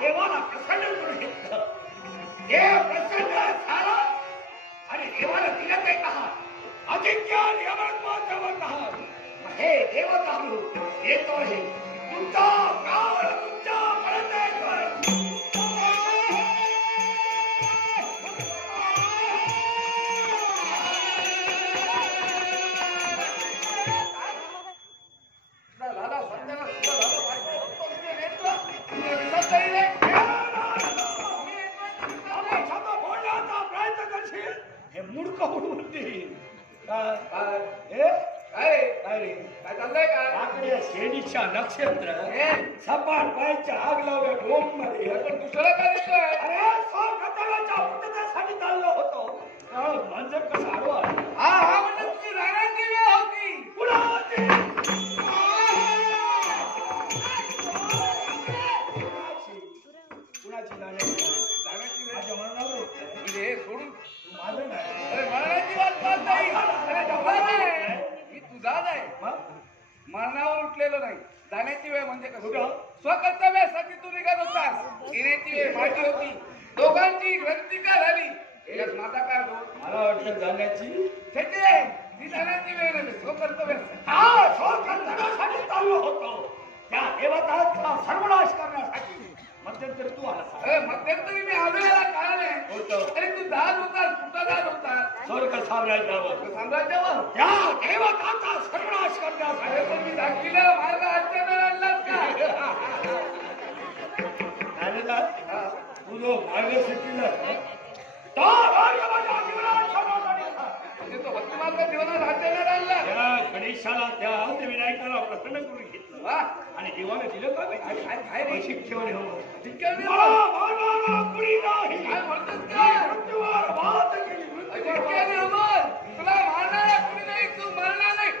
देवाला प्रसन्न करून घेतलं. देव प्रसन्न झाला आणि देवाला दिलं काही कहा अजिंक्य हे देवता येतो आहे तुमचा काळ तुमच्या परमेश्वर हे मूर्ख म्हणून शेणीच्या नक्षत्र सपाट पायच्या आग लावल्या डोम मध्ये दुसरं काय अरे साठी चाललो होतो मांजर कसं आडवा हा हा म्हणजे तुझी रागाची वेळ होती कुणाची रागाची माझ्या मरणावर हे सोडून माझं नाही अरे मरणाची वाट पाहत नाही मी तुझा नाही मरणावर उठलेलो नाही जाण्याची वेळ म्हणजे कसं स्वकर्तव्यासाठी तू निघत होतास येण्याची वेळ माझी होती दोघांची ग्रंथिका झाली यात माझा काय दोष मला वाटलं जाण्याची ती जाण्याची वेळ नाही स्वकर्तव्यासाठी चाललो होतो त्या देवताचा सर्वनाश करण्यासाठी मध्यंतरी तू आला मध्यंतरी मी आलेला कारण आहे अरे तू जात होतास कुठं जात होता स्वर्ग साम्राज्यावर त्या देवताचा सर्वनाश करण्यासाठी पण मी दाखविला मार्ग आज्ञाने आणलास का तू जो मार्ग शिकला तो मार्ग माझ्या जीवनात म्हणजे तो भक्ती मार्ग जीवनात आज्ञाने आणला त्या गणेशाला त्या विनायकाला प्रसन्न करून घेतलं आणि देवाने दिलं का काय शिक्षण तुला मारणारा कुणी नाही तू मरणार नाही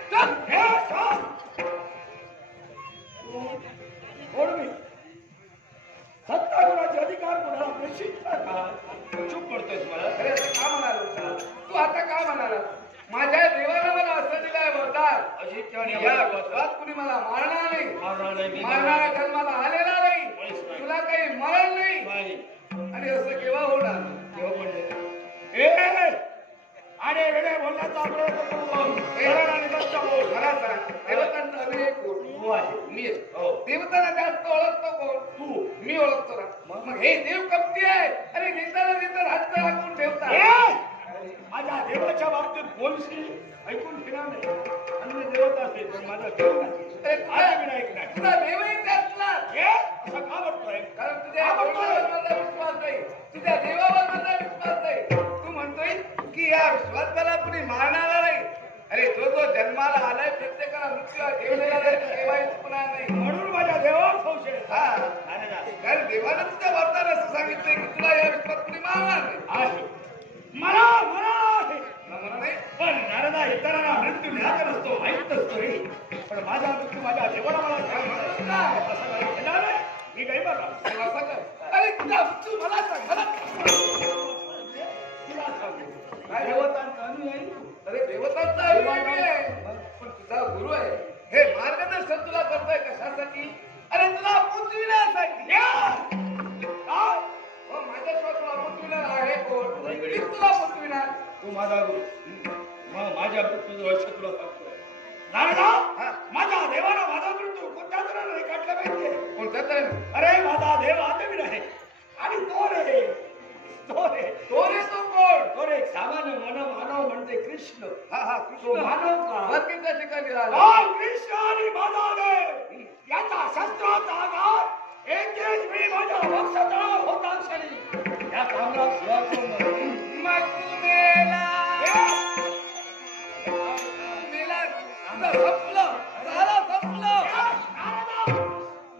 सत्ता गुणाचे अधिकार कोणाला प्रेषित चूप पडतोय मला अरे का म्हणाल तू आता का म्हणाला माझ्या देवाला मला असं दिलंय वरदान कुणी मला मारणार नाही मारणारा जन्माला आलेला नाही तुला काही मरण नाही आणि असं केव्हा होणार केव्हा पडले अरे वेळे बोलण्याचा प्रयत्न करू देवतांचा अभिनय कोण तू आहे मी देवतांना जास्त ओळखतो कोण तू मी ओळखतो ना मग हे देव कपटी आहे अरे नेताना नेता हात राखून ठेवता माझ्या देवाच्या बाबतीत बोलशील ऐकून घेणार नाही अन्य देवता असेल पण माझा देव नाही विनायक नाही तुझा देवही त्यातला असं का म्हणतोय कारण तुझ्या देवावर माझा विश्वास नाही तुझ्या देवावर माझा विश्वास नाही तू म्हणतोय की या विश्वासाला कुणी मारणारा नाही अरे जो जो जन्माला आलाय प्रत्येकाला मृत्यू देवलेला देवाही चुकणार नाही म्हणून माझ्या देवावर संशय कारण देवानं तुझ्या वार्ताला असं सांगितलंय की तुला या विश्वास कुणी मारणार नाही मला आहे पण नारदा इतरांना मृत्यू न्यायचा नसतो माहित नसतो रे पण माझा मृत्यू माझ्या देवाला मला असं काही केला नाही मी काही बघा अरे तुझा मृत्यू मला सांग काय देवतांचा अनुयायी अरे देवतांचा अनुयायी आहे पण तुझा गुरु आहे हे मार्गदर्शन तुला करतोय कशासाठी अरे तुला पोचविण्यासाठी माझ्याशिवाय तुला पोचविणार आहे कोण तुला पोचविणार तू माझा गुरु मग माझ्या मृत्यूचं वर्ष तुला सांगतोय नारदा माझ्या देवाला माझा मृत्यू कोणत्या तऱ्हेने काढला पाहिजे कोणत्या तऱ्हेने अरे माझा देव आदमी आहे आणि तो रे तो कोण तो रे सामान्य मानव म्हणजे कृष्ण कृष्ण मानव का त्या ठिकाणी कृष्ण आणि माझा देव याचा शस्त्राचा आघात एकच मी माझ्या वंशतळावर होता क्षणी या कामराज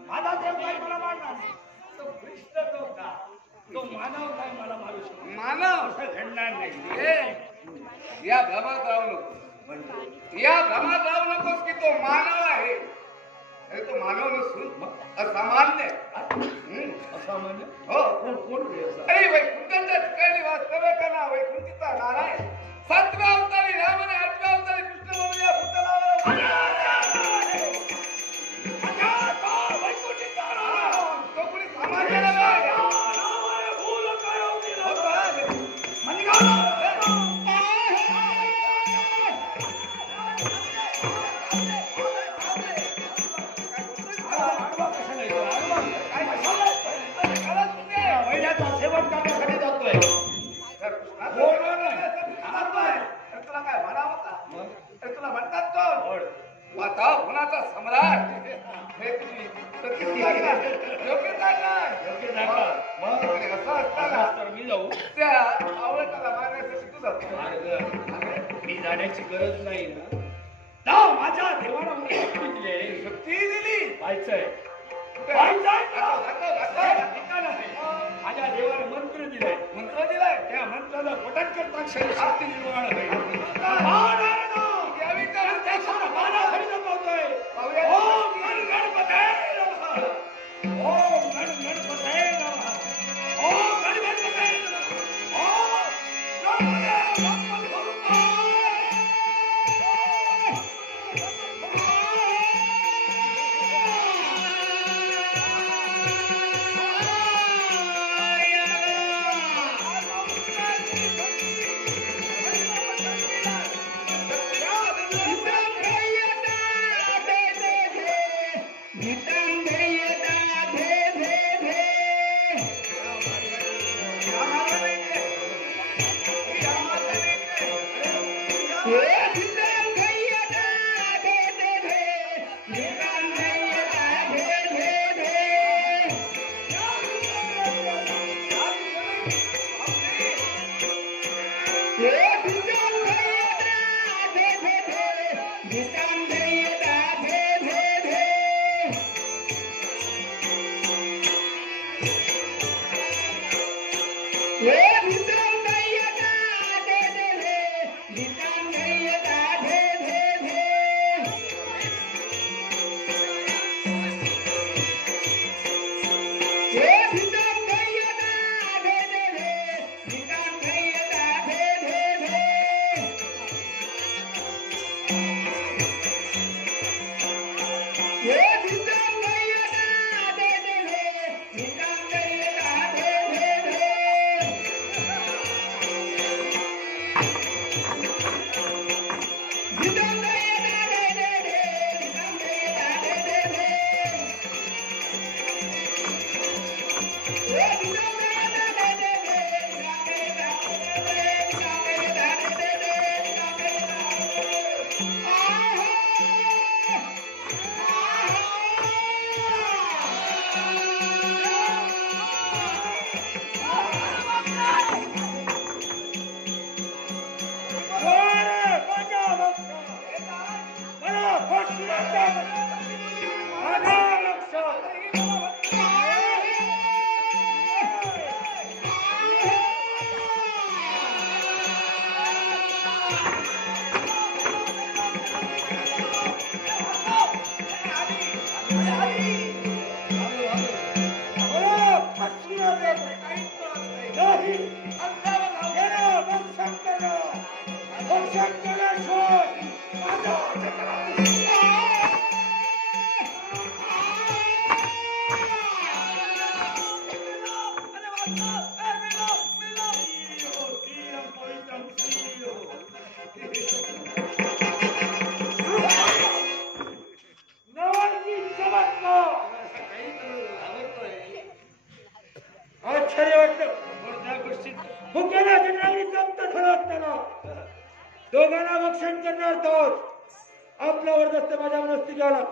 माझा देव काय मला मारणार तो कृष्ण तो मानव काय मला मारू शकतो मानव घडणार नाही या भ्रमात राहू नको या भ्रमात राहू नकोस की तो मानव आहे अरे तो मानव नसून असामान्य असामान्य हो कोण अरे भाई कुंटाच्या ठिकाणी वास 7व्या अवतारी राम आणि 8व्या अवतारी कृष्ण म्हणून या भूतलावर तो कुणी समाजाला नाही. तुला म्हणतात कोण आता गुणाचा सम्राट हे तुझी योग्यता नाही. असं असताना मी जाऊ त्या आवडताला मारण्यासाठी तू जातो. मी जाण्याची गरज नाही ना. जाऊ माझ्या देवाला मला शक्ती दिली. शक्ती दिली पाहायचंय माझ्या देवाला मंत्र दिलाय. मंत्र दिलाय त्या मंत्राला पठण करता शक्ती निर्माण होईल. दोघांना भक्षण करणार तोच आपल्यावर दस्त माझ्या मनस्ती घ्यायला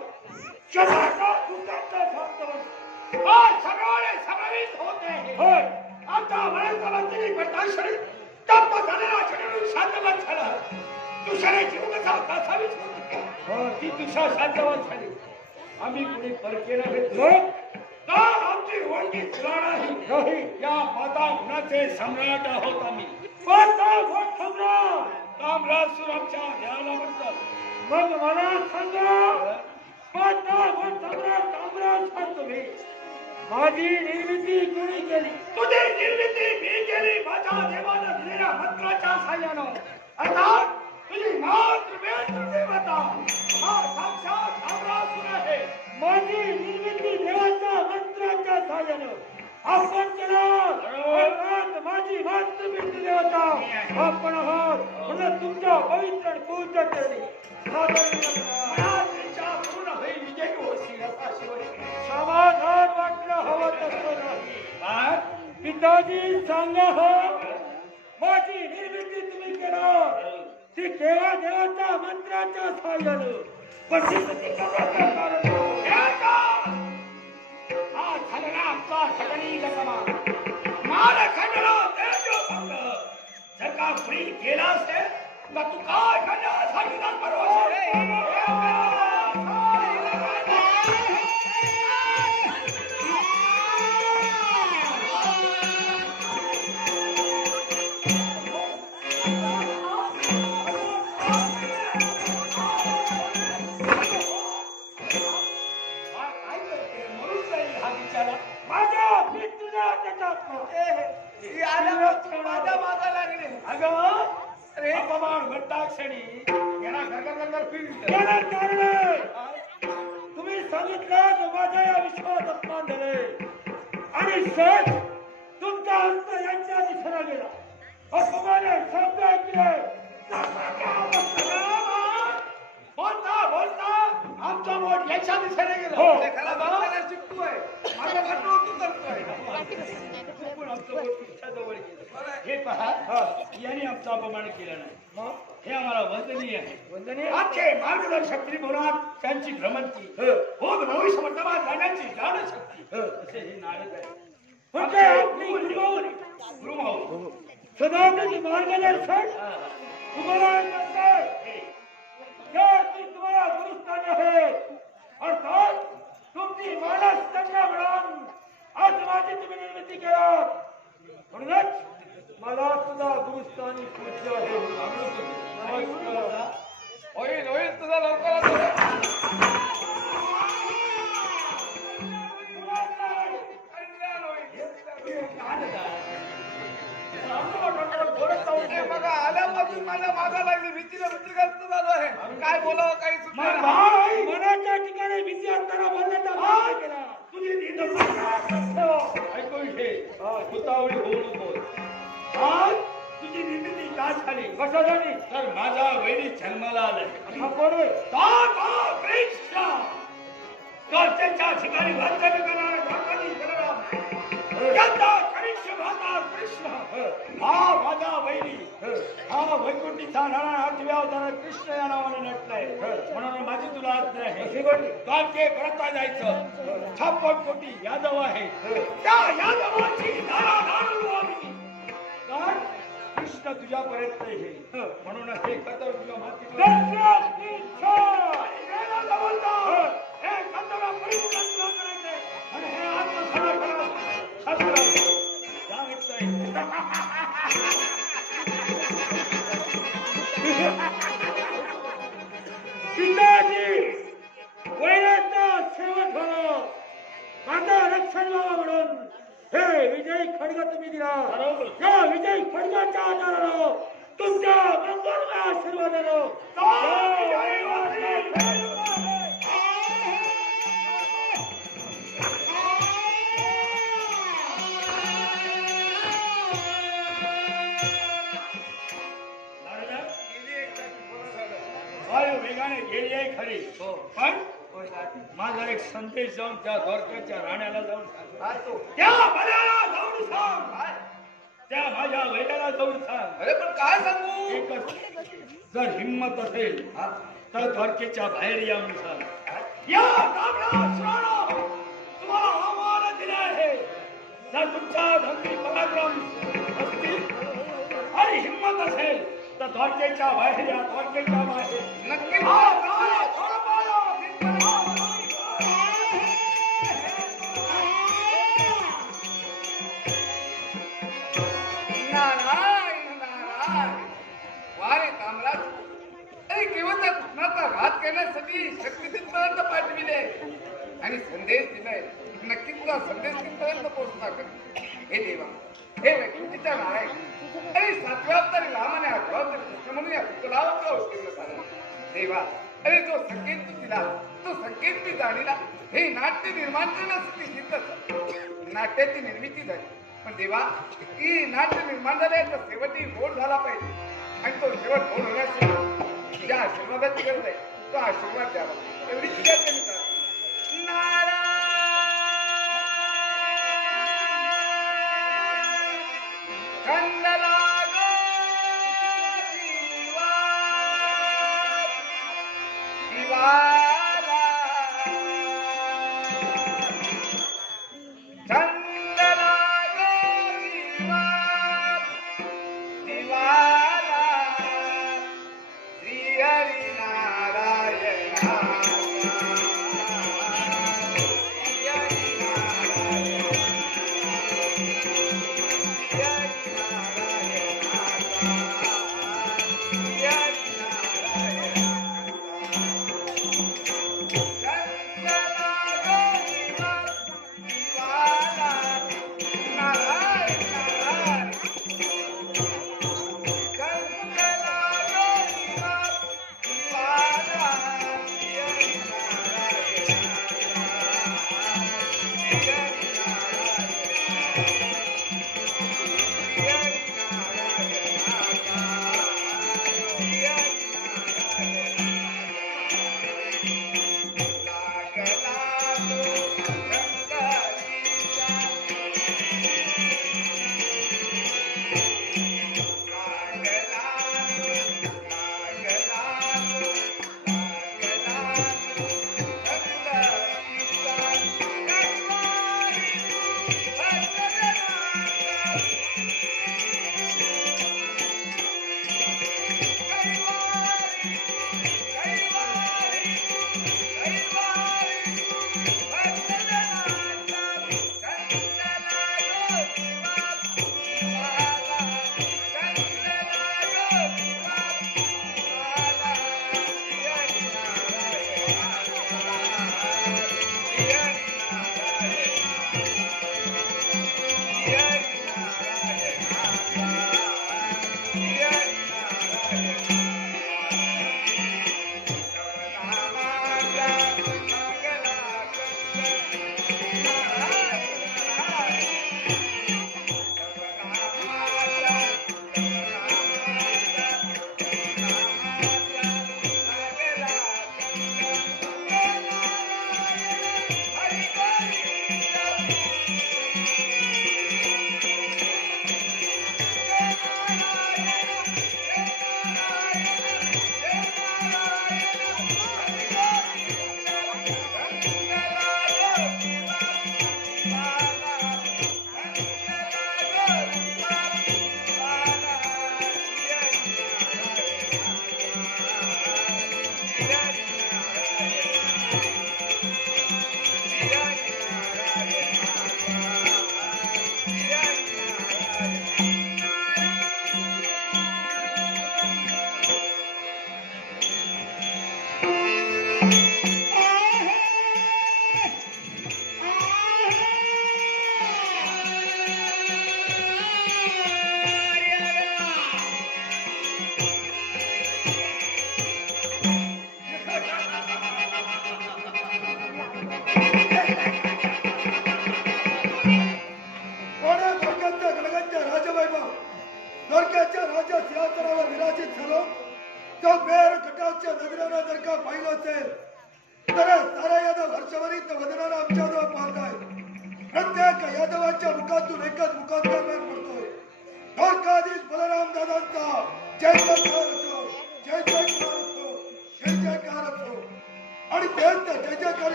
आम्ही कुणी परकेला भेटलो आमची वंडी नाही या पाता गुणाचे सम्राट आहोत आम्ही रामराज सुरामच्या न्यायाला म्हणतात. मग मला सांगा तुम्ही माझी निर्मिती कोणी केली? तुझी निर्मिती मी केली माझ्या देवानं दिलेल्या मंत्राच्या साह्यानं. साह्यानं आपण केलं अर्थात माझी वास्तविक देवता आपण आहोत म्हणून तुमच्या पवित्र आणि पूज्य चरणी समाधान वाटलं हवं तसं नाही. पिताजी सांगा हो माझी निर्मिती तुम्ही केलं ती केव्हा देवाच्या मंत्राच्या साह्यानं पण ती कशाच्या कारणानं? हा झालेला आमचा सगळी गसमा मार खंडला तेजो भंग जर का फ्री केला असेल तर तू काय करण्यासाठी माझ्या मागा लागले अगं अरे अपमान घडता क्षणी याला गरगर फिरलं याला कारण आहे. तुम्ही सांगितलं की माझ्या या विश्वात अपमान झाले आणि सहज तुमचा अंत यांच्या दिशेला गेला अपमाने शब्द ऐकले बोलता बोलता आमचा बोट याच्या दिशेने गेला हो. त्याला बाबाला चिपटू आहे माझ्या घरनं तू करतोय पण आमचं बोट तुमच्या जवळ गेलं हे पहा याने आमचा अपमान केला नाही हे आम्हाला वंदनीय आहे वंदनीय आजचे मार्गदर्शक त्रिभुवनात त्यांची भ्रमंती भूत भविष्य वर्तमान जाण्याची जाण शक्ती असे हे नारद आहे म्हणजे आपली गुरुभाऊनी गुरुभाऊ सदा त्यांचे मार्गदर्शन तुम्हाला म्हणतात या ती तुम्हाला गुरुस्थान आहे अर्थात तुमची मानस त्यांना मिळून आज माझी तुम्ही निर्मिती केला म्हणूनच मला सुद्धा गुरुस्थानी पूज्य आहे नमस्कार. होईल होईल तुझा लवकरात बघा आल्यापासून माझ्या मागा लागली भीतीला भीतीग्रस्त झालो आहे काय बोलावं काही सुद्धा मनाच्या ठिकाणी भीती असताना बोलण्याचा भाग केला तुझी ऐकून घे सुतावळी होऊ नको आज तुझी निर्मिती का झाली कशा झाली तर माझा वैरी जन्माला आलाय हा कोण होय? कृष्ण त्याच्या ठिकाणी वाचन करणारा भगवान बलराम त्यांचा कनिष्ठ भाता कृष्ण हा माझा वैरी हा वैकुंठीचा नाना 8व्या अवतारात कृष्ण या नावाने नटलाय म्हणून माझी तुला आज्ञा आहे गावचे परतता जायचं 56 कोटी यादव आहे त्या यादवाची नाना नाडू आम्ही कारण कृष्ण तुझ्यापर्यंत येईल म्हणून हे कथन तुझ्या माती हे कथना परिपूर्ण करायचे आणि हे आत्मसमर्पण पिताजी वैराचा शेवट व्हावा माझा रक्षण व्हावा म्हणून हे विजयी खडग तुम्ही दिला या विजयी खडगाच्या आधारानं तुमच्या मंगलमय आशीर्वादानं वायू वेगाने गेली आहे खरी पण माझा एक संदेश जाऊन त्या द्वारकेच्या राण्याला जाऊन सांग त्या बल्याला जाऊन सांग त्या माझ्या वैद्याला जाऊन सांग अरे पण काय सांगू एकच जर हिम्मत असेल तर द्वारकेच्या बाहेर या म्हणून सांग या श्रावण तुम्हाला आव्हान दिले आहे जर तुमच्या धर्मी पराक्रम असतील आणि हिम्मत असेल तर द्वारकेच्या बाहेर या द्वारकेच्या बाहेर नक्की नारायण नारायण वारे कामराज अरे केवळ त्या कृष्णाचा घात करण्यासाठी शक्ती तिथपर्यंत पाठविले आणि संदेश दिलाय नक्की तुला संदेश तिथपर्यंत पोहोचला कर हे देवा हे वैकुंठीच्या नारायण अरे 7व्या अवतारी रामाने 8व्या अवतारी कृष्ण म्हणून या पुतळावर अवतीर्ण झाला देवा अरे जो संकेत तू दिला तो संकेत मी जाणीला हे नाट्य निर्माण करण्यासाठी सिद्ध नाट्याची निर्मिती झाली. पण देवा, ही नाट्य निर्माण झाले तर शेवटी गोड झाला पाहिजे. आणि तो शेवट गोड होण्यासाठी ज्या आशीर्वादाची गरज आहे तो आशीर्वाद द्यावा. एवढी विचारते मी तर. नारायण खंड लागो दिवाला छंद लागो दिवाला श्री हरी नारायण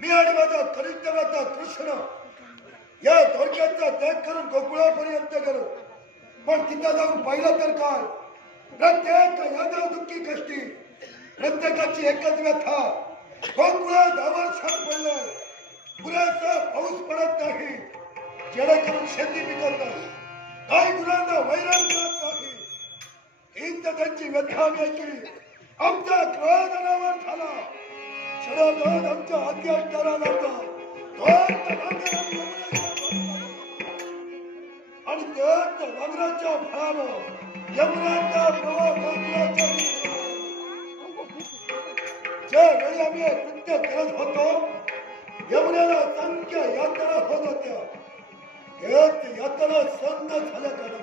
मी आणि माझा कनिष्ठनाचा कृष्ण या धोक्याचा त्याग करून गोकुळापर्यंत गेलो. पण तिथं जाऊन पाहिलं तर काय, प्रत्येक यादव दुःखी कष्टी, प्रत्येकाची एकच व्यथा. गोकुळात अवर्षण पडलंय, पुरेसा पाऊस पडत नाही, जेणेकरून शेती पिकत नाही, काही मुलांना वैरण मिळत नाही. हीच त्यांची व्यथा मी ऐकली. आमच्या क्रोधनावर झाला, क्षणार्धात आमच्या अत्याचारा लागला. आणि त्याच वज्राच्या भयानं यमुनाचा प्रवाह गोकुळाच्या ज्या वेळी आम्ही कृत्य करत होतो, यमुनेला असंख्य यात्रा होत होत्या. त्याच यात्रा संत झाल्या कारण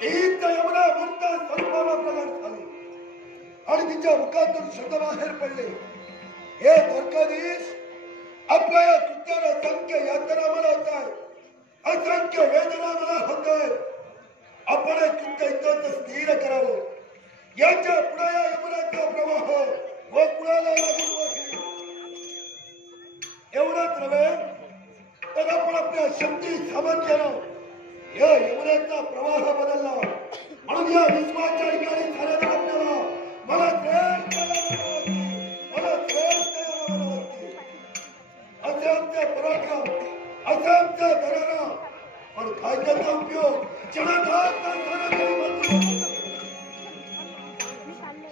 तीच यमुना मूर्त स्वरूपाला प्रगट झाली आणि तिच्या मुखातून शब्द बाहेर पडले. हे द्वारकाधीश, आपल्या या कृत्याला असंख्य यात्रा मला होत आहे, असंख्य वेदना मला होत आहे. आपण हे कृत्य इतकं स्थिर करावं. याच्या पुढे या यमुनाचा प्रवाह गोकुळाला लागून वाहील. एवढंच नव्हे तर आपण आपल्या शक्ती सामर्थ्यानं या यमुनेचा प्रवाह बदलला. म्हणून या विश्वाच्या ठिकाणी झालेला आपल्याला मला श्रेष्ठ मला श्रेष्ठ असे आमचे पराक्रम, असे आमचे धरण. पण काय त्याचा उपयोग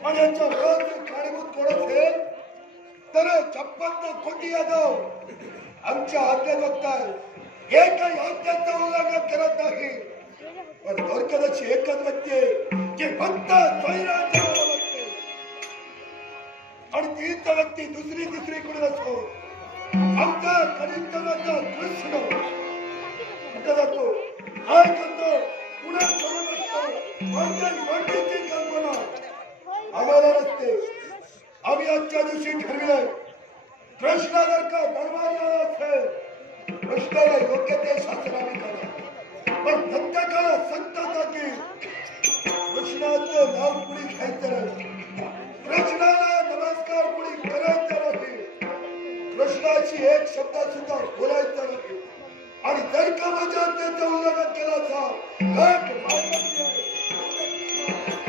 पण यांच्या रोज कारणीभूत कोण असेल तर 56 कोटी यादव आमच्या आज्ञा बघताय. एकही आज्ञाचं उल्लंघन करत नाही. पण द्वारकाधीश एकच व्यक्ती आहे जे फक्त स्वैराज्याला बघते. आणि तीच व्यक्ती दुसरी तिसरीकडे असो. आमचा कनिष्ठनाचा कृष्ण कुठे जातो, काय करतो, पुन्हा समोर असतो, कोणत्याची कल्पना आम्हाला नसते. आम्ही आजच्या दिवशी ठरविलंय, कृष्णा जर का दरबार असेल, कृष्णाला योग्य ते शासन आम्ही करा. पण प्रत्येकाला संत जाती कृष्णाचं नाव कुणी घ्यायचं नाही, कृष्णाला नमस्कार कुणी करायचं नाही, कृष्णाची एक शब्द सुद्धा बोलायचा नाही. आणि जर का माझ्या त्याचं उल्लंघन केला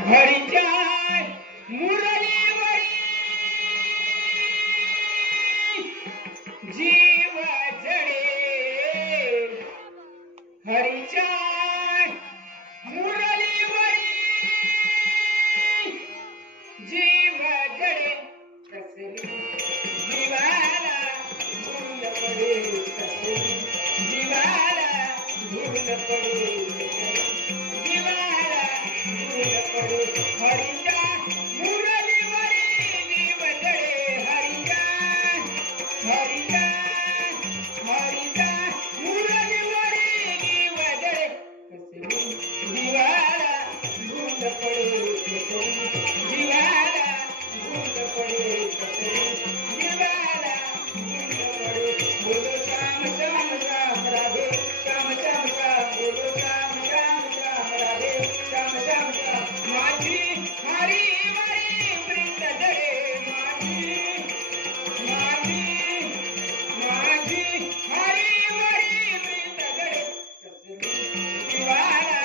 हरीच्या मुरलीवरी जीव जडे, हरीच्या मुरलीवरी जीव जडे, कसली जीवाला धूल पडे, कसली जीवाला धूल पडे, जीवाला धूल पडे. हरीच्या मुरलीवरी जीव जडे, हरीच्या हरीच्या हरीच्या मुरलीवरी जीव जडे, कसली जीवाला धूल पडे, जीवाला धूल पडे, जीवाला धूल पडे. बोलो श्याम श्याम श्याम राधे, श्याम श्याम श्याम, बोलो श्याम श्याम श्याम राधे, श्याम श्याम श्याम. माझी हरी वरी वृंद जडे, माझी माझी माझी हरी वरी वृंद जडे, कसली जीवाला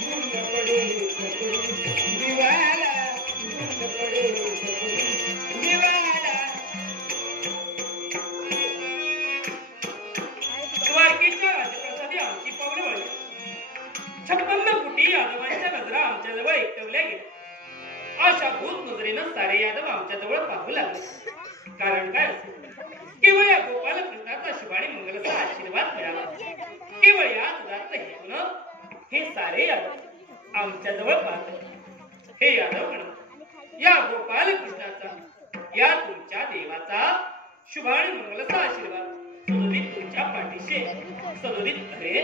धूल पडे, कसली जीवाला धूल पडे, कसली जीवाला. द्वारकेच्या राजप्रसादी आमची पावले वळली. 56 कोटी यादवांच्या नजरा आमच्या जवळ एकवल्या गेल्या. अशा भूत नजरेनं सारे यादव आमच्या जवळ पाहू लागले. कारण काय असेल, केवळ या गोपाल कृष्णाचा शुभाने मंगलचा आशीर्वाद मिळावा. केवळ या उदात्त हेतून हे सारे यादव आमच्या जवळ पाहतात. हे यादव म्हणा, या गोपाल कृष्णाचा, या तुमच्या देवाचा शुभाने मंगलचा आशीर्वाद सदोदित तुमच्या पाठीशी, सदोदित अरे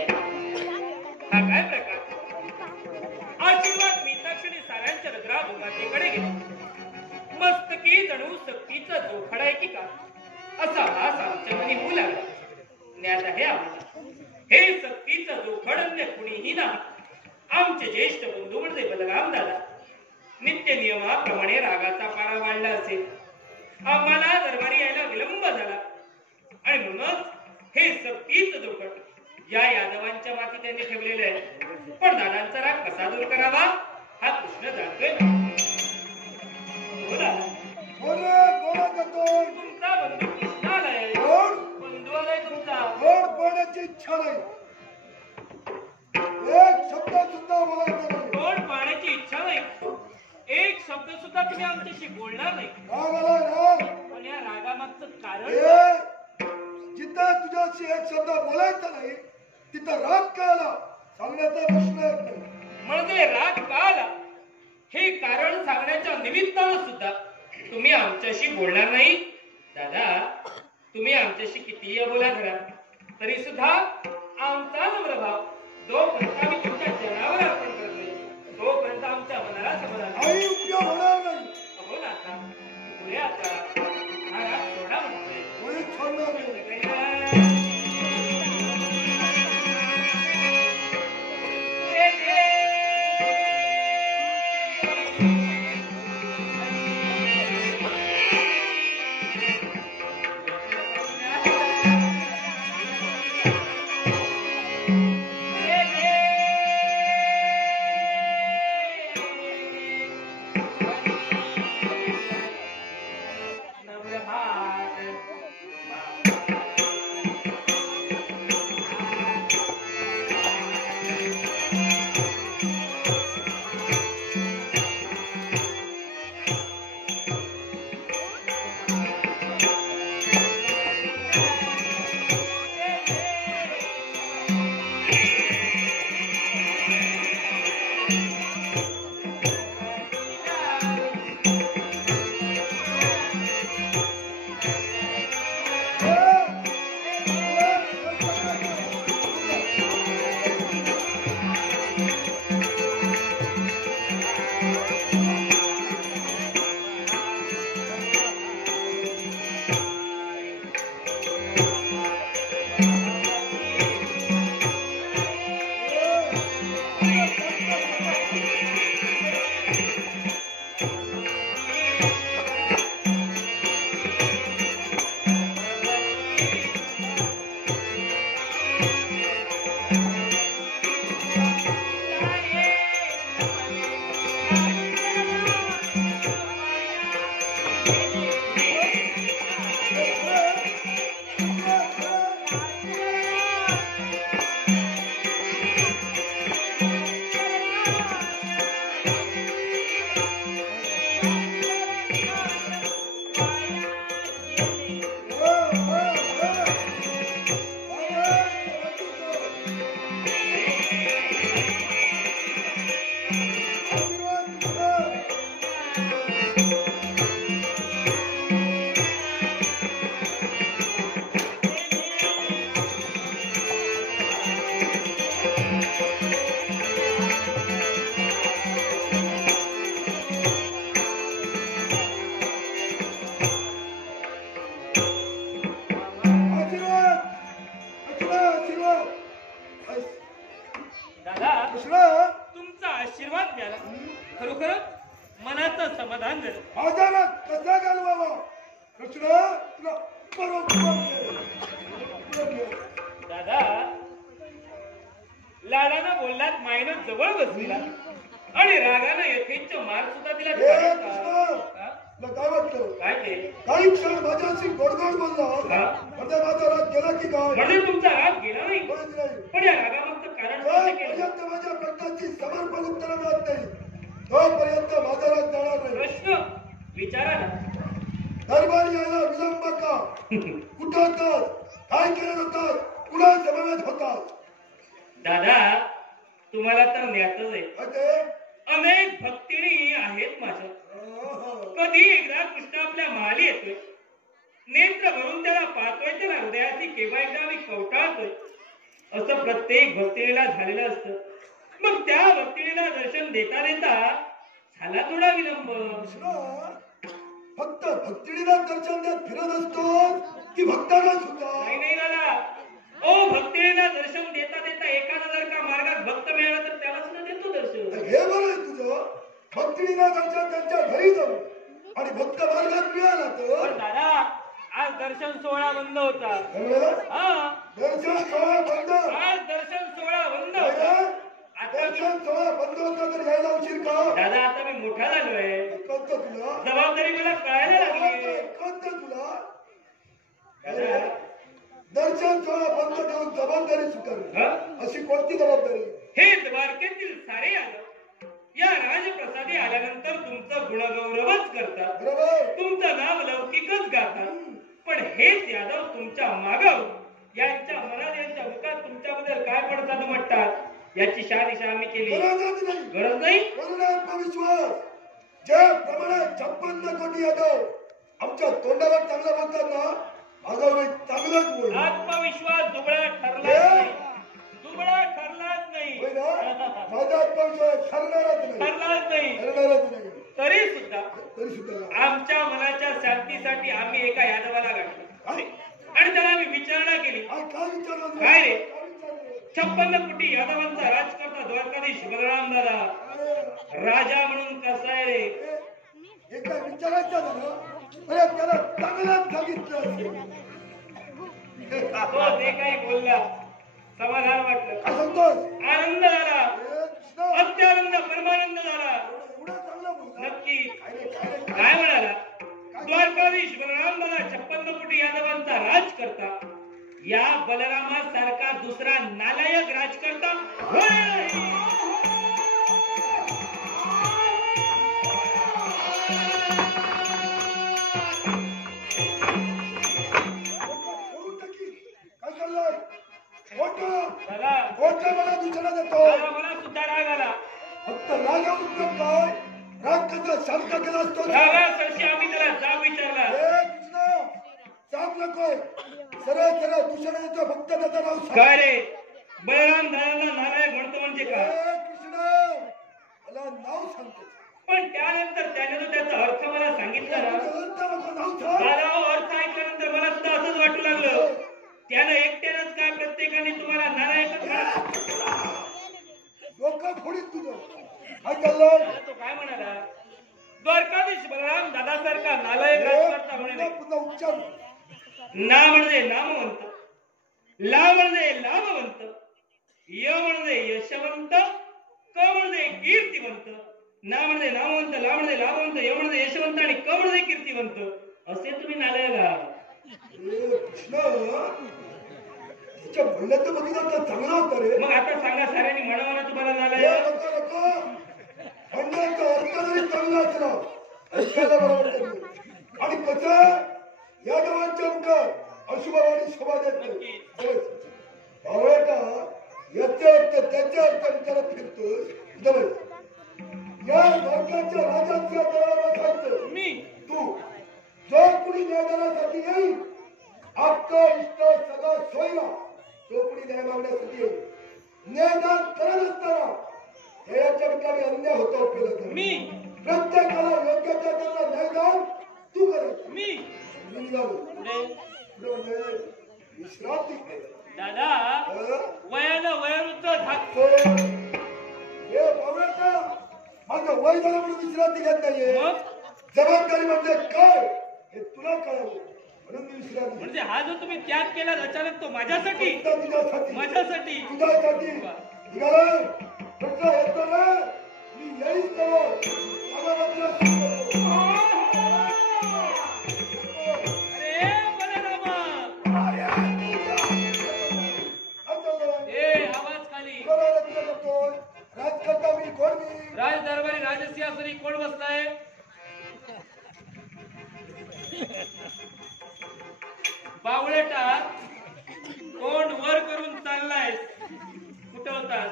हा काय प्रकार. आशीर्वाद मिळताक्षणी साऱ्यांच्या नजरा भोगातेकडे गेला. मस्तकी जणू सक्तीचा जोखडा आहे की का, असा भास आमच्या मनी होऊ लागला. ज्ञात आहे आम्हाला, हे सक्तीचं जोखड अन्य कुणीही नाही. आमचे ज्येष्ठ बंधू म्हणजे बलराम दादा नित्य नियमाप्रमाणे रागाचा पारा वाढला असेल. आम्हाला दरबारी यायला विलंब झाला. आणि म्हणूनच हे सक्तीच दुःख या यादवांच्या माती त्यांनी ठेवलेले आहे. पण दादांचा राग कसा दूर करावा हा कृष्ण जाणतोय ना. बोला कोणा जातोय? तुमचा बंधू कृष्ण आलाय. कोण? बंधू आलाय तुमचा. कोण पाहण्याची इच्छा नाही. एक शब्द सुद्धा बोलायचा नाही. तोंड पाहण्याची इच्छा नाही. एक शब्द सुद्धा तुम्ही आमच्याशी बोलणार नाही. राग आलाय राग. पण या रागामागचं कारण जिथं तुझ्याशी एक शब्द बोलायचा नाही तिथं राग का आला सांगण्याचा प्रश्न येत नाही. म्हणजे राग का आला हे कारण सांगण्याच्या निमित्तानं सुद्धा तुम्ही आमच्याशी बोलणार नाही. दादा तुम्ही आमच्याशी कितीही बोला घरात तरी सुद्धा आमचा नम्र भाव जोपर्यंत आम्ही तुमच्या जनावर अर्पण करत नाही तोपर्यंत आमच्या मनाला समाधान नाही. काही उपयोग होणार नाही. हो ना आता पुढे आता हा राग सोडा म्हणतोय. कोणीच सोडणार नाही. दादा कृष्णा तुमचा आशीर्वाद द्याला खरोखर मनाचं समाधान झालं. माझा ना कसा घालवावा कृष्णा तुला बरोबर दादा लाडानं बोललात मायनं जवळ बसलीला आणि रागानं यथेच्छ मार सुद्धा तिला कृष्णा हा? तुला काय वाटलं काय ते काही क्षण माझ्याशी गोडगोड बोलला हा? म्हणजे माझा राग गेला की काय म्हणजे तुमचा राग गेला नाही माहित नाही पण या रागामागचं कारण कसं केलं? जोपर्यंत माझ्या प्रश्नाची समर्पक उत्तर मिळत नाही तोपर्यंत माझा राग जाणार नाही. प्रश्न विचारा ना. दरबारी यायला विलंब का कुठं होतात काय करत होतात कुणा समवेत होतात दादा तुम्हाला तर ज्ञातच आहे अरे अनेक भक्तिणी आहेत माझ्या. कधी एकदा कृष्ण आपल्या महाली येतोय नेत्र भरून त्याला पाहतोय त्याला हृदयाची केव्हा एकदा मी कवटाळतोय असं प्रत्येक भक्तिणीला झालेलं असतं. मग त्या भक्तिणीला दर्शन देता देता झाला थोडा विलंब. कृष्णा फक्त भक्तीला दर्शन देत फिरत असतो की भक्तांना सुद्धा नाही नाही दादा ओ भक्तिणीला दर्शन देता देता एखादा जर का मार्गात भक्त मिळाला तर त्याला सुद्धा देतो दर्शन. हे बरं आहे तुझं भक्तीला दर्शन त्यांच्या घरी जाऊ आणि भक्त मार्गात मिळाला तर पण दादा आज दर्शन सोहळा बंद होता. म्हणलं, हा, दर्शन सोहळा बंद. आज दर्शन सोहळा बंद होता. आता दर्शन सोहळा बंद होता तर यायला उशीर का? दादा आता मी मोठा झालोय, कळतं तुला? जबाबदारी मला कळायला लागली. कळतं तुला? दादा, दर्शन सोहळा बंद ठेवून जबाबदारी स्वीकारली. हा? अशी कोणती जबाबदारी? हे द्वारकेतील सारे यादव या राजप्रसादी आल्यानंतर तुमचं गुणगौरवच करतात, बरोबर. तुमचं नाव लौकिकच गातात. पण हेच यादव तुमच्या मागाव यांच्या मनात यांच्या मुखात तुमच्याबद्दल काय पडतात म्हणतात याची शहानिशा आम्ही केली. गरजच नाही. गरज नाही. म्हणून आत्मविश्वास ज्याप्रमाणे 56 कोटी यादव आमच्या तोंडाला चांगलं म्हणतात ना, माझा वेळ चांगलंच बोल. आत्मविश्वास दुबळा ठरलाच नाही. दुबळा ठरलाच नाही. होय ना? माझा आत्मविश्वास ठरणारच नाही. ठरलाच नाही. ठरणारच नाही. तरी सुद्धा तरी सुद्धा आमच्या मनाच्या शांतीसाठी आम्ही एका यादवाला गाठलं आणि त्याला आम्ही विचारणा केली. काय विचारलं? काय रे? काय विचारलं? 56 कोटी यादवांचा राजकर्ता द्वारकाधीश बलराम दादा राजा म्हणून कसा आहे रे? हे काय विचारायचं झालं? अरे त्याला चांगलंच सांगितलं असेल. तो जे काही बोलला समाधान वाटलं, काय सांगतोस? आनंद झाला, हे कृष्ण, अत्यानंद परमानंद झाला. एवढं चांगलं बोलला. नक्की काय रे, काय रे, काय म्हणाला? द्वारकाधीश बलराम दादा 56 कोटी यादवांचा राजकर्ता, या बलरामासारखा दुसरा नालायक राजकर्ता होय. बोलून टाकी. काय चाललंय? खोटं. दादा, खोटं मला दुसरा देतो. दादा, मला सुद्धा राग आला. फक्त रागा उपयोग काय? राग कसा शांत केला असतो. रागासाठी आम्ही त्याला जाब विचारला. हे कृष्ण, चाप नको. सरळ सरळ दुसरा देतो. फक्त त्याचं नाव सांग. काय रे? बलराम दादांना नालायक म्हणतो म्हणजे हे का? कृष्ण, मला नाव सांगतो. पण त्यानंतर त्याने जो त्याचा अर्थ मला सांगितला ना, तुझं नको नाव सांग. दादा, अर्थ ऐकल्यानंतर मला सुद्धा असंच वाटू लागलं. त्यानं एकट्यानंच काय प्रत्येकाने तुम्हाला नालायक म्हणा. डोकं फोडीन तुझं. काय चाललंय? तो काय म्हणाला? द्वारकाधीश बलराम दादासारखा नालायक राजकर्ता पुन्हा म्हणे. पुन्हा उच्चार. ना म्हणजे नामवंत, ला म्हणजे लाभवंत, य म्हणजे यशवंत, क म्हणजे कीर्तिवंत. ना म्हणजे नामवंत, ला म्हणजे लाभवंत, य म्हणजे यशवंत आणि क म्हणजे कीर्तिवंत असे तुम्ही नालायक आहात. हे कृष्ण, तिच्या म्हणण्याचं बघितलं तर चांगलं होतं रे. मग आता सांगा, साऱ्यांनी म्हणा तुम्हाला हे नालायक. नको नको. म्हणण्याचा अर्थ जरी चांगला असला, ऐकायला बरोबर नाही. आणि कसं यादवांच्या मुखात अशुभवाणी शोभा देत नाही. भावळ्याचा याचे अर्थ त्याचे अर्थ विचारात फिरतोस. जवळ या भारताच्या राजाच्या दरबारात सांगतो मी तू जो कुणी न्यायदानासाठी येईल, आपका इष्ट सगळा सोयीला तो कुणी न्याय मागण्यासाठी येईल. न्यायदान करत असताना न्यायाच्या ठिकाणी अन्याय होतो केलं तर मी प्रत्येकाला योग्य त्या त्याचं न्यायदान तू करायचं. मी मी निघालो. पुढे पुढे म्हणजे विश्रांती घे. दादा, हं? वयानं वयोवृद्ध झाक. तो हे बावळ्याचा माझं वय झालं म्हणून विश्रांती घेत नाहीये. मग जबाबदारी म्हणजे काय हे तुला कळावं म्हणून मी विश्रांती घेतो. म्हणजे हा जो तुम्ही त्याग केला अचानक तो माझ्यासाठी फक्त तुझ्यासाठी माझ्यासाठी तुझ्यासाठी निघालोय. म्हटलं येतो ना, मी येईच नको. आम्हाला तुला अरे बलरामा, ए आवाज खाली. राजकर्ता मी कोण मी राज दरबारी राजसिंहासनी कोण बसलाय? बावळेटा, तोंड वर करून चाललायस. कुठं होतास?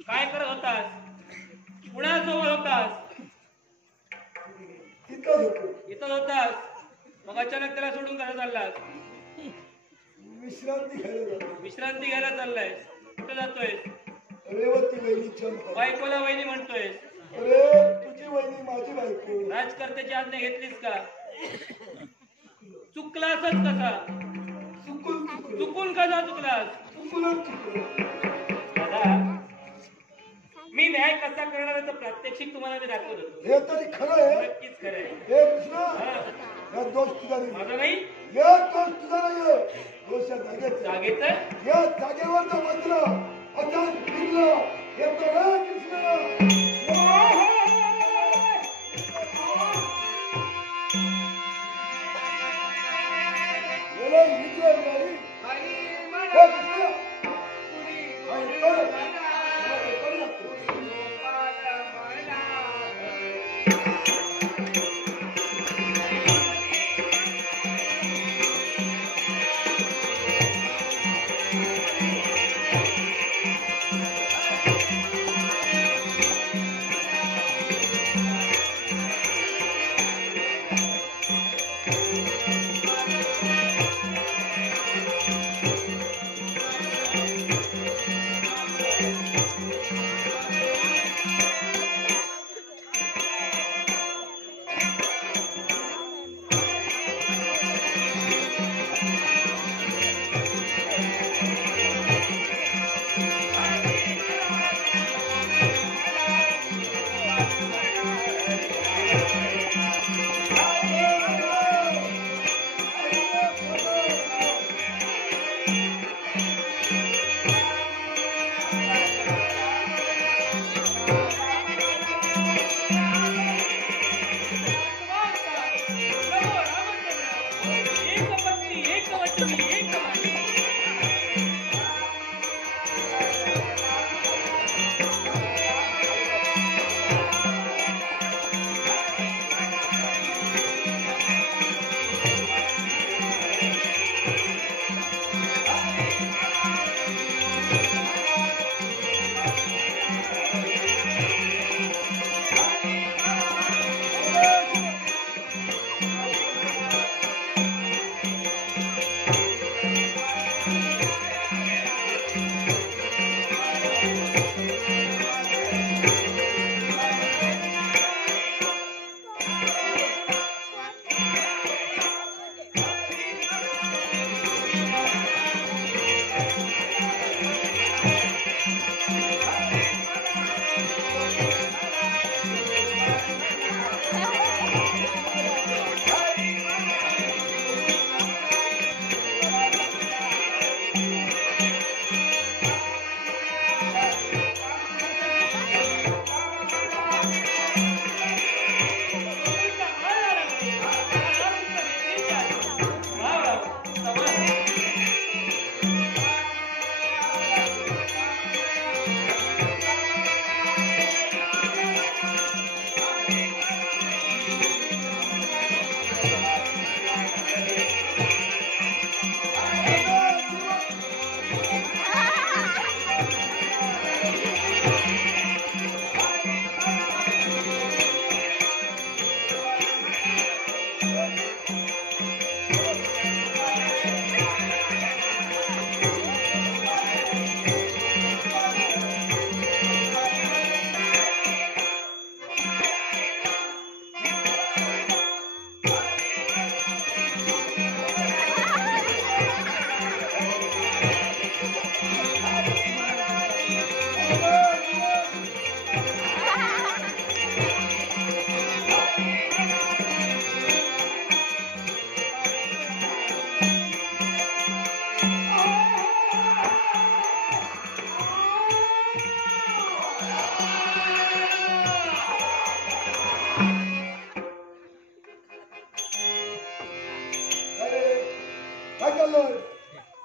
काय करत होतास? कुणाजवळ होतास? तिथं होतो. इथं होतास. मग अचानक त्याला सोडून कसं चाललास? विश्रांती घ्यायला जातो. विश्रांती घ्यायला चाललायस. कुठं जातोयस? रेवती वहिनी चंपा. बायकोला वहिनी म्हणतोयस. अरे तुझी वहिनी माझी बायको. राजकर्त्याची आज्ञा घेतलीस का? चुकलासच कसा? चुकून चुकून चुकून कसा चुकलास? चुकूनच चुकून. दादा, मी न्याय कसा करणार आहे तर प्रात्यक्षिक तुम्हाला मी दाखवत होतो. हे तरी खरं आहे. नक्कीच खरं आहे. हे कृष्ण, हा, या दोष तुझा नाही. माझा नाही. हे दोष तुझा नाहीये, दोष या जागेचा. जागेच या जागेवरचं वज्र अचानक फिरलं, हे तुला दिसलं. गेलं इकडे मिळाली. हे दिसलं. आणि तो तुला ते करू लागतो.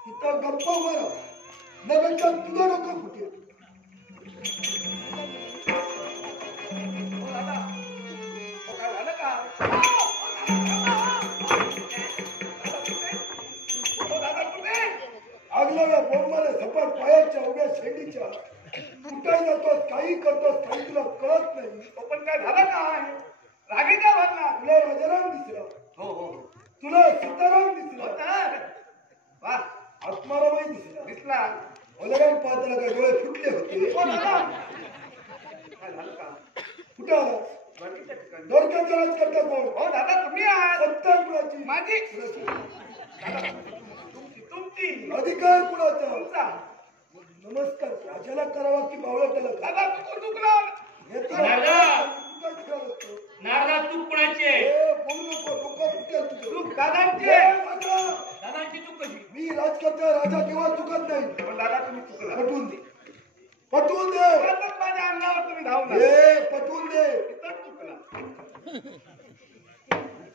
इथं गप्प उभं राहा. नव्याच्या तुझं डोकं फुटेल. आगला बोंबाला झपाट पायाच्या उभ्या शेंडीच्या कुठे जातोस काही करतोस काही तुला कळत नाही. पण काय झालं काय रागीचा भरला तुला राजाराम दिसला. हो हो तुला सीताराम दिसला. वा आत्मारामही दिसला. दिसला ओलगान पात्राला काय डोळे फुटले होते. काय झालं का कुठं आलास? बाकीच्या ठिकाणी दोरक्याचा राज करता कोण? हो दादा तुम्ही आहात सत्ता कुणाची? माझी कुणाची? तुमची अधिकार कुणाचा? तुमचा नमस्कार राजाला करावा की बावळ्याला? दादा तू चुकला नारदा तू कुणाचे? बोलू नको. डोकं फुटेल तुझं. तू दादांचे करता राजा केव्हा चुकत नाही. पण दादा तुम्ही चुकला. पटवून दे, पटवून दे. परतच माझ्या अंगावर तुम्ही धावून आले. ए पटवून दे. इथंच चुकला.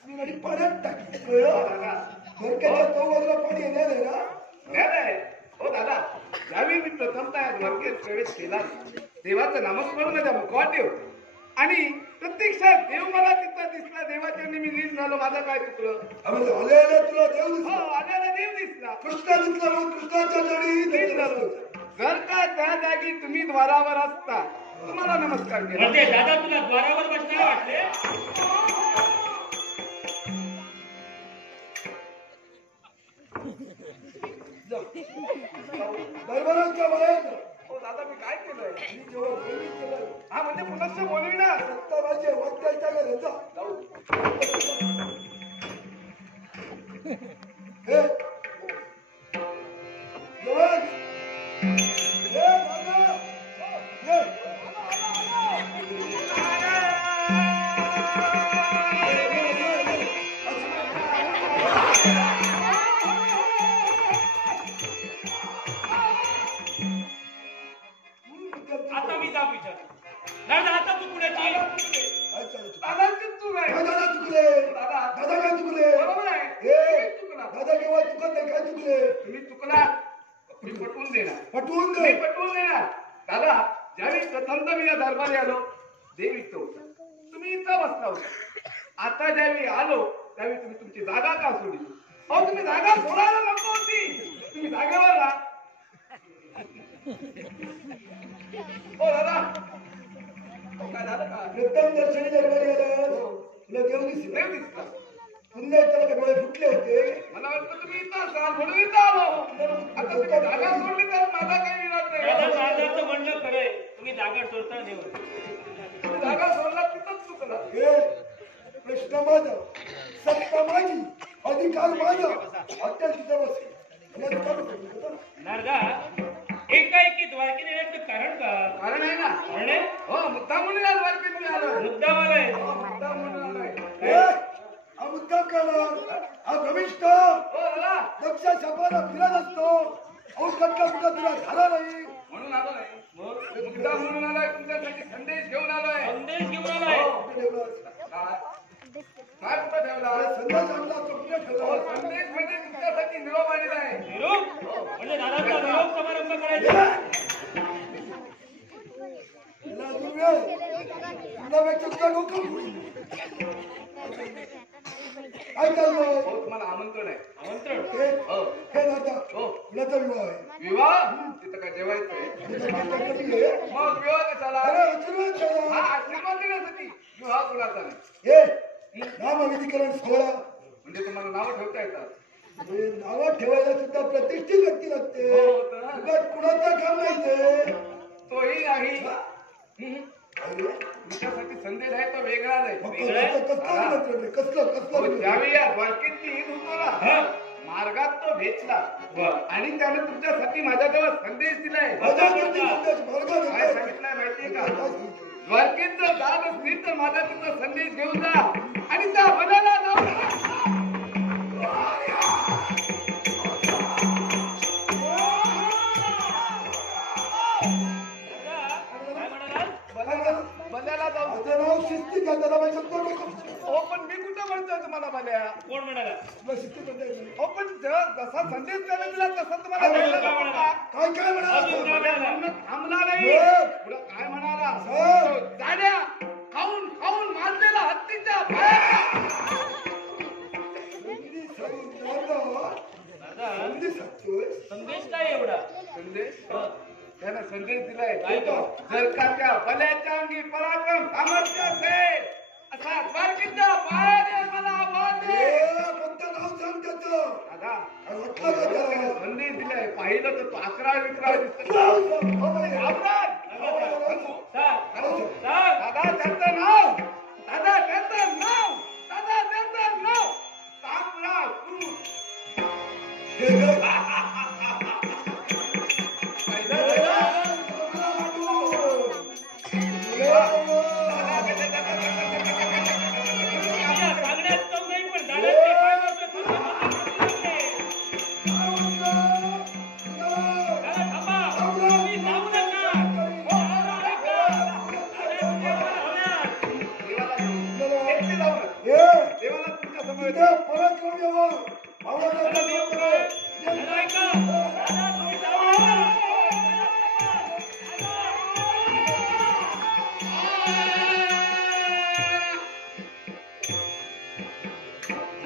मी गाडी पाण्यात टाकली. कळलं? दादा घरक्याच्या चौबाजूला पाणी येणार आहे ना. नाही हो दादा, ज्यावेळी मी प्रथमतः या द्वारकेत प्रवेश केला देवाचं नामस्मरण माझ्या मुखावर ठेव आणि प्रत्यक्षात देव मला तिथं दिसला. देवाच्या मी लीन झालो. माझं काय चुकलं? आम्हाला आले तुला देव हो दिसला. आल्याला देव दिसला. कृष्ण दिसला मग कृष्णाच्या जडी लीन झालो. जर का त्या जागी तुम्ही द्वारावर असता तुम्हाला नमस्कार केला. म्हणजे दादा तुला द्वारावर बसणार वाटले. दरबाराच्या वयात हो दादा मी काय केलंय? मी जेव्हा बोलणी केलं हा म्हणजे पुनश्च बोलवी ना. सत्ता माझे वाक्याच्या घरात जा. हे जवळ. हे दादा. हे. आता मी जाऊ विचार दादा आता तू पुण्याची काय चालू? दादांची चूक आहे. काय दादा चुकले? दादा दादा काय चुकले? बरोबर आहे. हे तुम्ही चुकला. दादा केव्हा चुकत नाही. काय चुकले? तुम्ही चुकला. मी पटवून देणार. पटवून मी दे. पटवून देणार. दादा ज्यावेळी प्रथमतः मी या दरबारी आलो देव इथं होता. तुम्ही इथं बसला होता. आता ज्यावेळी आलो त्यावेळी तुम्ही तुमची जागा का सोडली? अहो तुम्ही जागा सोडायला नको होती. तुम्ही जागेवर राहा. हो दादा हो, काय झालं का? प्रथम दर्शनी दरबारी आला तुला देव दिसला. देव दिसला. पुन्हा त्याला डोळे फुटले होते. मला वाटतं तुम्ही इथं असाल म्हणून इथं आलो. आता तुम्ही जागा सोडली तर माझा काही विरोध दादा नाही. दादाचं म्हणणं खरंय. तुम्ही जागा सोडता देव. तुम्ही जागा सोडला तिथंच चुकला. हे प्रश्न माझा, सत्ता माझी, अधिकार माझा. अट्ट्या तिथं बसे. नमस्कार करतो. नारदा एकाएकी द्वारकेत येण्याचं कारण का? कारण आहे ना. कारण आहे? हो मुद्दा म्हणून या द्वारकेत मी आलोय. मुद्दा मला आहे. हो, मुद्दा म्हणून आलोय. हे, हा मुद्दा करणार. हा भविष्ठ हो दादा दक्ष शपाला फिरत असतो. औषधका सुद्धा तुला झाला नाही. म्हणून आलोय. मुद्दा म्हणून आलोय. तुमच्यासाठी संदेश घेऊन आलोय. संदेश घेऊन आलाय. हो. कुठे ठेवलास? काय कुठं ठेवला? अरे संदेश आणला तो कुठे हो, ठेवला? संदेश म्हणजे तुमच्यासाठी निरोप आलेला आहे. निरोप म्हणजे दादाचा निरोप समारंभ करायचा. तुला दुर्वेळ. तुला व्यक्तिगत डोकं फुटलं. काय चाललंय? हो तुम्हाला आमंत्रण आहे. आमंत्रण हे हो दादा हो मुलाचा विवाह आहे. विवाह तिथं काय जेवायचंय? त्याच्याकडे कधी आहे? मग विवाह कशाला? अरे आशीर्वाद करा. हा आशीर्वाद देण्यासाठी. विवाह कुणाचा नाही. हे नामविधीकरण सोहळा म्हणजे तुम्हाला नावं ठेवता येतात. हे नावात ठेवायला सुद्धा प्रतिष्ठित व्यक्ती लागते. हो तर. उगाच कुणाचं काम नाही ते. तोही नाही. तुमच्यासाठी संदेश आहे तो वेगळाच आहे. वेगळं आहे? कसलं निमंत्रण रे? कसलं हो, ज्यावेळी या द्वारकेची ईद होतो ना मार्गात तो भेटला आणि त्याने तुमच्यासाठी माझ्याजवळ संदेश दिलाय. काय सांगितलंय माहितीये का? द्वारकेत जर जात असतील तर माझा तुझा संदेश घेऊन जा आणि त्या वनाला जाऊ. काय म्हणाला? बल्याला जाऊ. माझं नाव शिस्ती का त्याला माहिती शकतो लोक. हो पण मी कुठं म्हणतोय तुम्हाला बल्या? कोण म्हणाला? तुला शिस्ती म्हणता येत नाही. हो पण जसा संदेश त्याला दिला तसा तुम्हाला द्यायला काय नको म्हणाला? का? काय काय अजून म्हणा? काय म्हणाला? म्हणून थांबला नाही. हो. पुढं काय म्हणाला? हो. जाड्या खाऊन खाऊन मारलेला हत्तीच्या पायाला. हिंदी सांगून दादा, दादा हिंदी सांगतोय. संदेश काय एवढा? संदेश हं. त्यानं संदेश दिलाय. काय तो? जर का त्या बल्याच्या अंगी पराक्रम सामर्थ्य असेल असा द्वारकेच्या पायाने मला बांधे. हे कोणतं नाव सांग त्याचं? दादा काय वाटलं का त्याला? संदेश दिलाय. पाहिलं तर तो 11-11 दिसतो. नाव सांग. हो बाई. सावधान. सांग. सांग. दादा त्याचं नाव. दादा त्याचं नाव. दादा त्याचं नाव. तांबडा क्रूज. हे ग. सांगण्यात कम नाही पण दादाचे पाय मात्र उद्या परत येऊन यावं. भावनाचा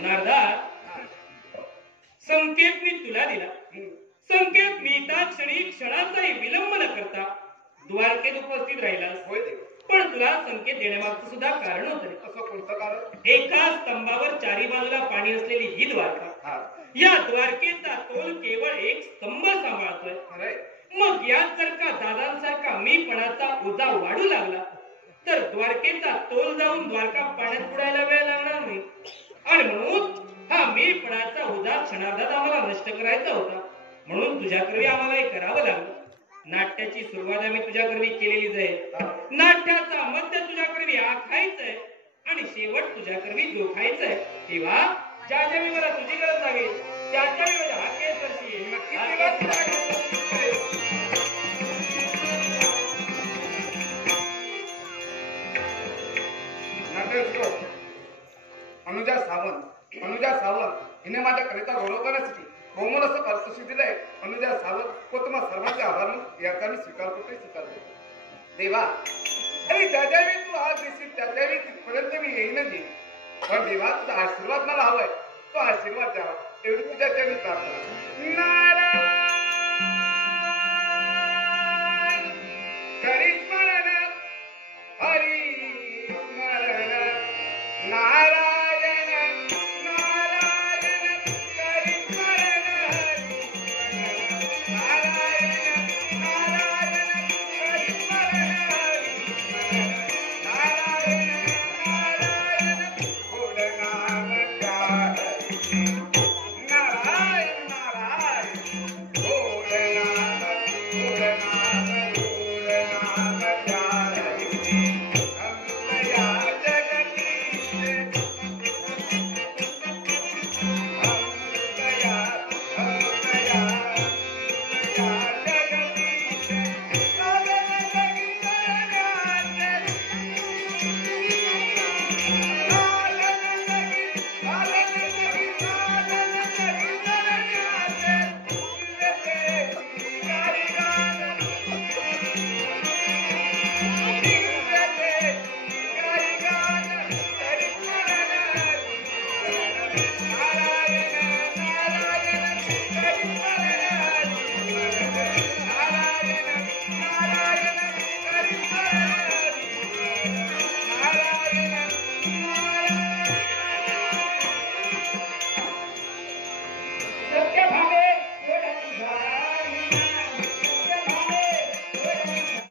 नारदा, संकेत मी तुला दिला. संकेत मी त्या क्षणी क्षणाचाही विलंब न करता द्वारकेत उपस्थित राहिलास. होय देव. पण तुला संकेत देण्यामागचं सुद्धा कारण होतं. असं कोणतं कारण? एका स्तंभावर चारी बाजूला पाणी असलेली ही द्वारका, हा या द्वारकेचा तोल केवळ एक स्तंभ सांभाळतोय. खरंय. मग यात जर का दादांसारखा मीपणाचा ओझा वाढू लागला तर द्वारकेचा तोल जाऊन द्वारका पाण्यात बुडायला वेळ लागणार नाही. आणि म्हणून हा मीपणाचा ओझा क्षणार्धात आम्हाला नष्ट करायचा होता. म्हणून तुझ्याकरवी आम्हाला हे करावं लागलं. नाट्याची सुरुवात आम्ही तुझ्याकरवी केलेलीच आहे. नाट्याचा मध्य तुझ्याकरवी आखायचंय आणि शेवट तुझ्याकरवी जोखायचंय. तेव्हा ज्या ज्या वेळेला तुझी गरज लागेल त्या त्या वेळेला हा केस करशील. नक्की हा देवा केस तुला करशील. नाट्यस्कोप अनुजा सावंत हिने माझ्या करिता गौरव करण्यासाठी बहुमोल असं पारितोषिक दिलंय. अनुजा सावंत व तुम्हा सर्वांचे आभार मानून याचा मी स्वीकार करतो. देवा, अरे ज्या ज्यावेळी तू आज देशील त्या त्यावेळी तिथपर्यंत मी येईनच येईन. पण देवा, तुझा आशीर्वाद मला हवाय. तो आशीर्वाद द्यावा एवढी तुझ्या चरणी प्रार्थना. नारायण